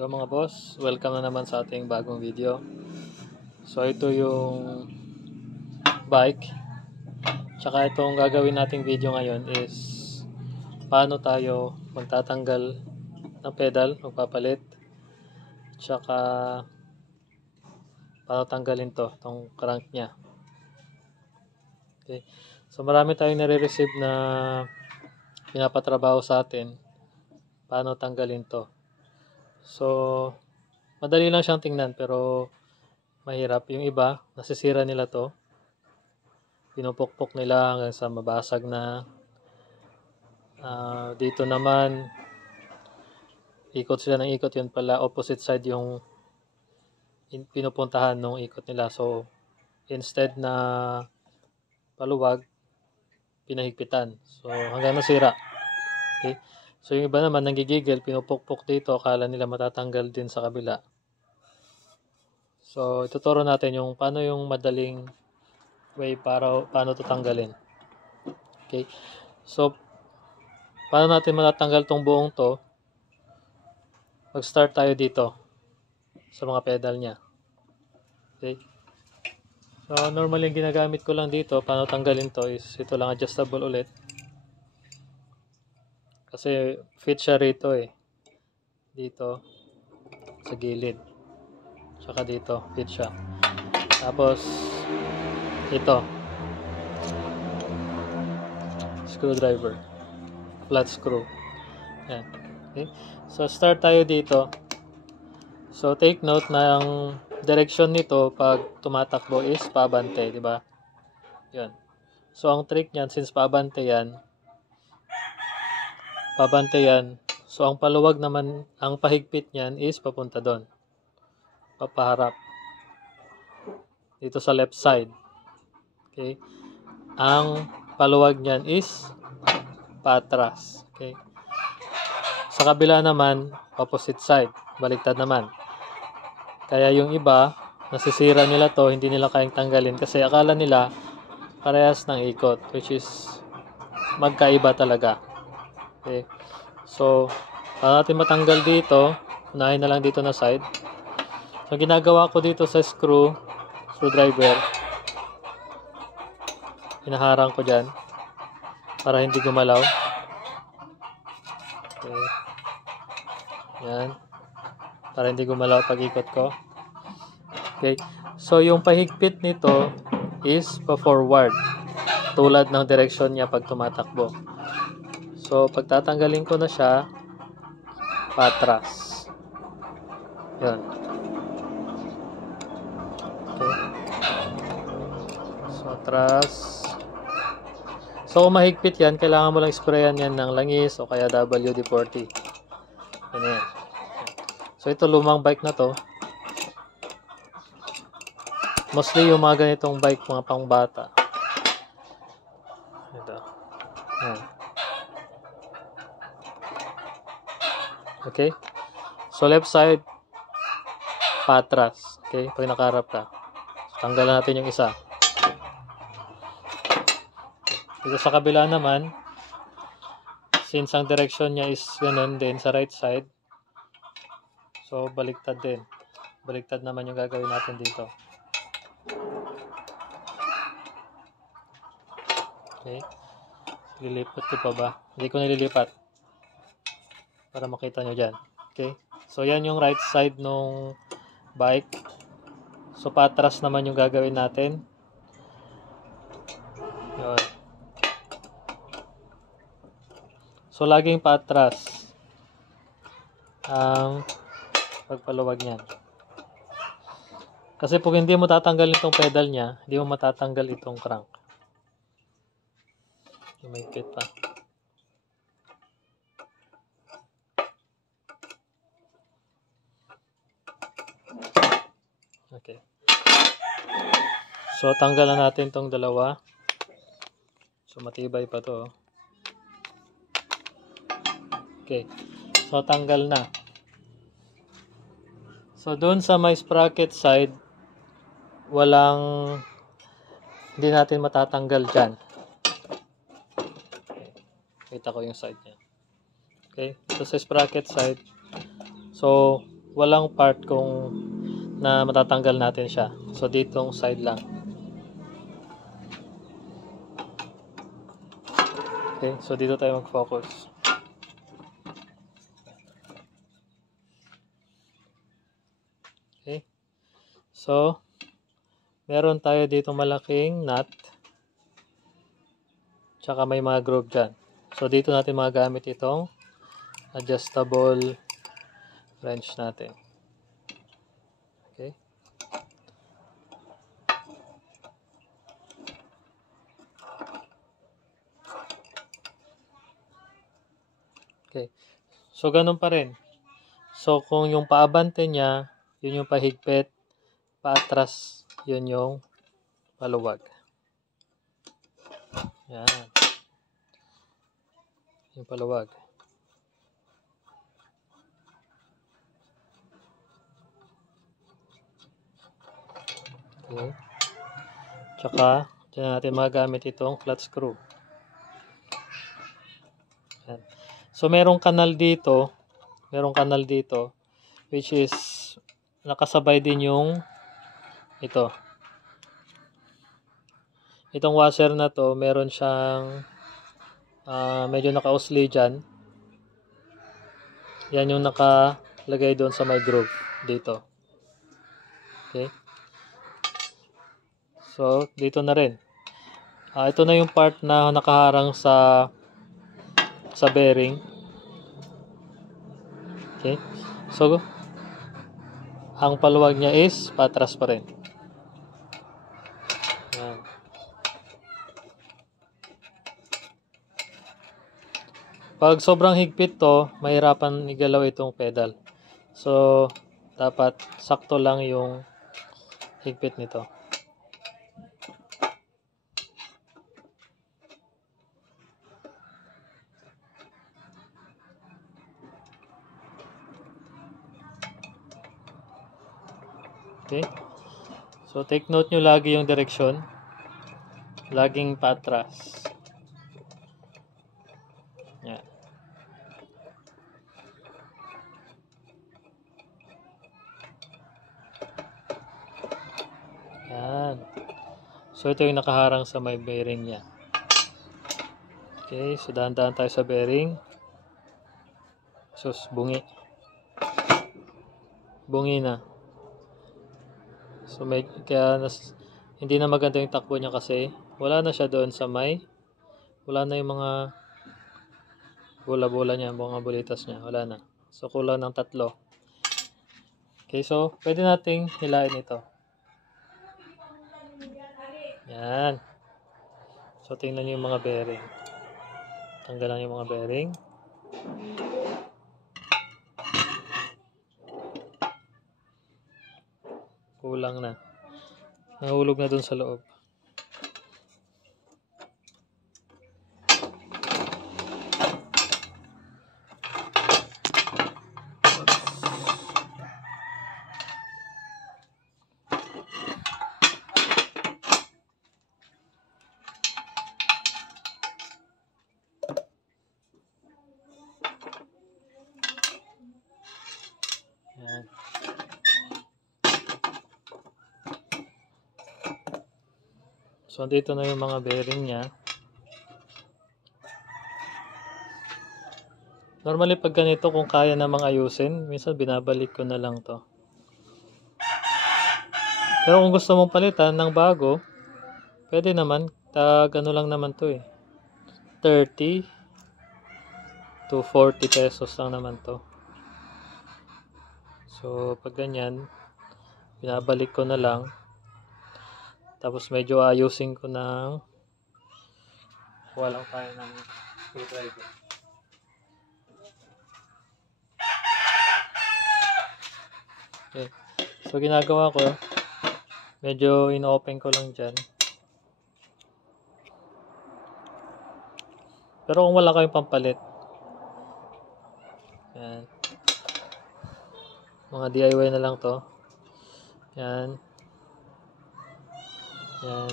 Hello mga boss, welcome na naman sa ating bagong video. So ito yung bike. Tsaka itong gagawin nating video ngayon is paano tayo magtatanggal ng pedal, magpapalit. Tsaka paano tanggalin itong crank nya. Okay. So marami tayong nare-receive na pinapatrabaho sa atin paano tanggalin to. So, madali lang siyang tingnan pero mahirap. Yung iba, nasisira nila to. Pinupukpok nila hanggang sa mabasag na. Dito naman, ikot sila ng ikot. Yun pala, opposite side yung pinupuntahan ng ikot nila. So, instead na paluwag, pinahigpitan. So, hanggang nasira. Okay? So, yung iba naman, nanggigigil, pinupukpok dito, akala nila matatanggal din sa kabila. So, ituturo natin yung paano yung madaling way para paano ito tanggalin. Okay? So, paano natin matatanggal tong buong to? Mag-start tayo dito sa mga pedal niya. Okay? So, normally yung ginagamit ko lang dito, paano tanggalin to is ito lang, adjustable ulit. Kasi fit siya rito eh. Dito sa gilid. Tsaka dito, fit siya. Tapos ito. Screwdriver. Flat screw. Yan. Okay. So start tayo dito. So take note na ang direction nito pag tumatakbo is pabante, di ba? Yan. So ang trick niyan, since pabante yan, so ang paluwag naman, ang pahigpit niyan is papunta doon. Papaharap. Dito sa left side. Okay? Ang paluwag niyan is patras. Okay? Sa kabila naman, opposite side. Baliktad naman. Kaya yung iba, nasisira nila to, hindi nila kayang tanggalin kasi akala nila parehas ng ikot, which is magkaiba talaga. Okay. So, para natin matanggal dito, unahin na lang dito na side. So, ginagawa ko dito sa screwdriver, hinaharang ko dyan para hindi gumalaw. Okay. Yan. Para hindi gumalaw pag ikot ko. Okay. So, yung pahigpit nito is pa-forward. Tulad ng direksyon niya pag tumatakbo. So, pagtatanggalin ko na siya, patras. Yan. Okay. So, atras. So, kung mahigpit yan, kailangan mo lang sprayan yan ng langis o kaya WD-40. Yan yan. So, ito lumang bike na to. Mostly yung mga ganitong bike, mga pangbata. Ito. Yan. Okay? So, left side, patras. Okay? Pag nakaharap ka. So, tanggalan natin yung isa. Dito sa kabila naman, since ang direction niya is ganun din sa right side, so, baliktad din. Baliktad naman yung gagawin natin dito. Okay? Lilipat ko pa ba? Hindi ko nililipat. Para makita nyo dyan. Okay? So, yan yung right side nung bike. So, patras naman yung gagawin natin. Yun. So, laging patras ang pagpaluwag niyan. Kasi pag hindi mo tatanggal itong pedal niya, hindi mo matatanggal itong crank. May kit pa. Okay. So, tanggalan natin tong dalawa. So, matibay pa to. Okay. So, tanggal na. So, doon sa may sprocket side, hindi natin matatanggal dyan. Okay. Kita ko yung side niya. Okay. So, sa sprocket side, so, walang part kung na matatanggal natin siya. So ditong side lang. Okay, so dito tayo mag-focus. Okay. So meron tayo dito malaking nut. Tsaka may mga groove dyan. So dito natin magagamit itong adjustable wrench natin. Okay. Okay. So ganun pa rin. So kung yung paabante niya, yun yung pahigpit, paatras, yun yung paluwag. Yan. Yung paluwag. Okay. Tsaka, dyan natin magagamit itong flat screw. Yan. So merong kanal dito, which is nakasabay din yung ito. Itong washer na to, meron siyang medyo naka-usli dyan. Yan yung nakalagay doon sa may groove dito. Okay. So, dito na rin. Ito na yung part na nakaharang sa bearing. Okay. So, ang paluwag niya is patras pa rin. Yan. Pag sobrang higpit to, mahirapan igalaw itong pedal. So, dapat sakto lang yung higpit nito. Okay. So, take note nyo lagi yung direksyon. Laging patras. Yan. Yan. So, ito yung nakaharang sa may bearing niya. Okay. So, dahan-dahan tayo sa bearing. Sus, bungi. Bungi na. So, kaya hindi na maganda yung takbo niya kasi wala na siya doon sa wala na yung mga bola-bola niya, mga bulitas niya. Wala na. So, kulang ng 3. Okay, so, pwede nating hilain ito. Yan. So, tingnan niyo yung mga bearing. Tanggalan yung mga bearing. Kulang na. Nahulog na dun sa loob. Yan. So, dito na yung mga bearing niya. Normally, pag ganito, kung kaya namang ayusin, minsan binabalik ko na lang to. Pero kung gusto mong palitan ng bago, pwede naman. Ano lang naman to eh. 30 to 40 pesos lang naman to. So, pag ganyan, binabalik ko na lang. Tapos medyo ayusin ko ng walang tayo ng screwdriver. Okay. So, ginagawa ko, medyo in-open ko lang dyan. Pero kung wala kayong pampalit, yan. Mga DIY na lang to. Yan. Yan.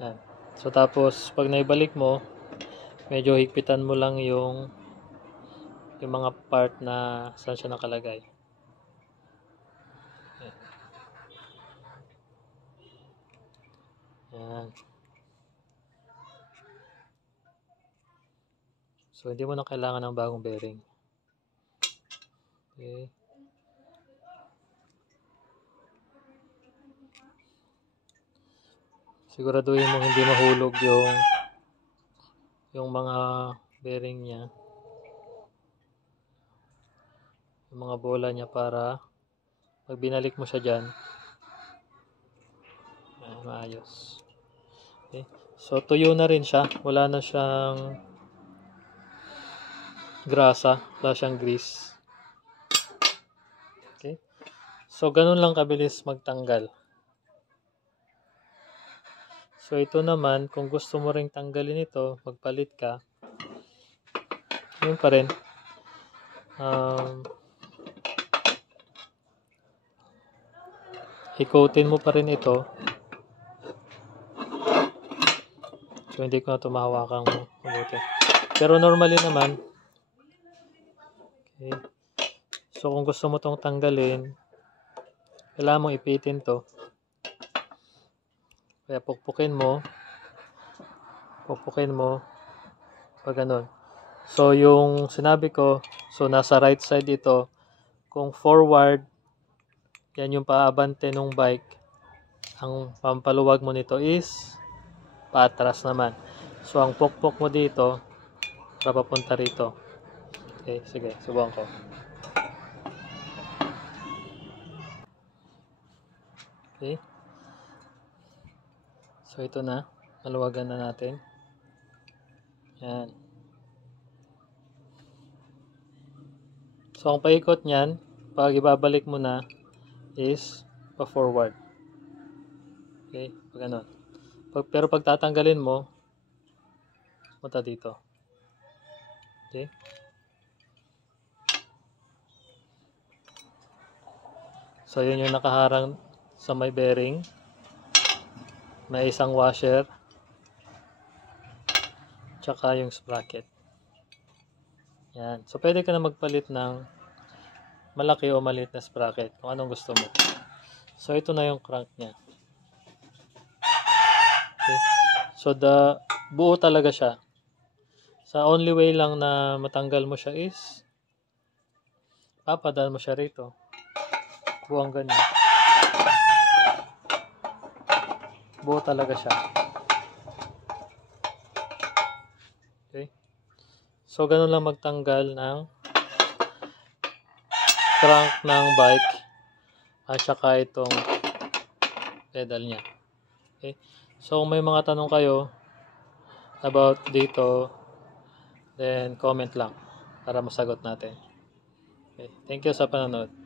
Yan. So, tapos, pag naibalik mo, medyo higpitan mo lang yung yung mga part na saan siya nakalagay. Yan. So, hindi mo na kailangan ng bagong bearing. Okay. Siguraduhin mo hindi mahulog yung mga bearing niya. Yung mga bola niya para pag binalik mo siya dyan, maayos. Okay. So, tuyo na rin siya. Wala na siyang grasa. Wala siyang grease. Okay. So, ganun lang kabilis magtanggal. So, ito naman, kung gusto mo ring tanggalin ito, magpalit ka. Yun pa rin. Ikotin mo pa rin ito. So, hindi ko na ito mahawakang mabuti. Pero normally naman, okay. So, kung gusto mo itong tanggalin, kailangan mong ipitin to. Kaya pukpukin mo, pag ganun. So, yung sinabi ko, so nasa right side ito, kung forward, yan yung paabante ng bike, ang pampaluwag mo nito is paatras naman. So, ang pukpok mo dito, para papunta rito. Okay, sige, subukan ko. Okay. So, ito na. Maluwagan na natin. Yan. So, ang paikot niyan, pag ibabalik mo na, is pa-forward. Okay? Pag ganun. Pero pag tatanggalin mo, punta dito. Okay? So, yun yung nakaharang sa may bearing. May isang washer. Tsaka yung sprocket. Yan. So, pwede ka na magpalit ng malaki o maliit na sprocket kung anong gusto mo. So, ito na yung crank niya. Okay. So, buo talaga siya. Sa only way lang na matanggal mo siya is papadaan mo siya rito. Buong ganyan. Buo talaga siya. Okay. So, ganun lang magtanggal ng crank ng bike at saka itong pedal niya. Okay. So, kung may mga tanong kayo about dito, then comment lang para masagot natin. Okay. Thank you sa panonood.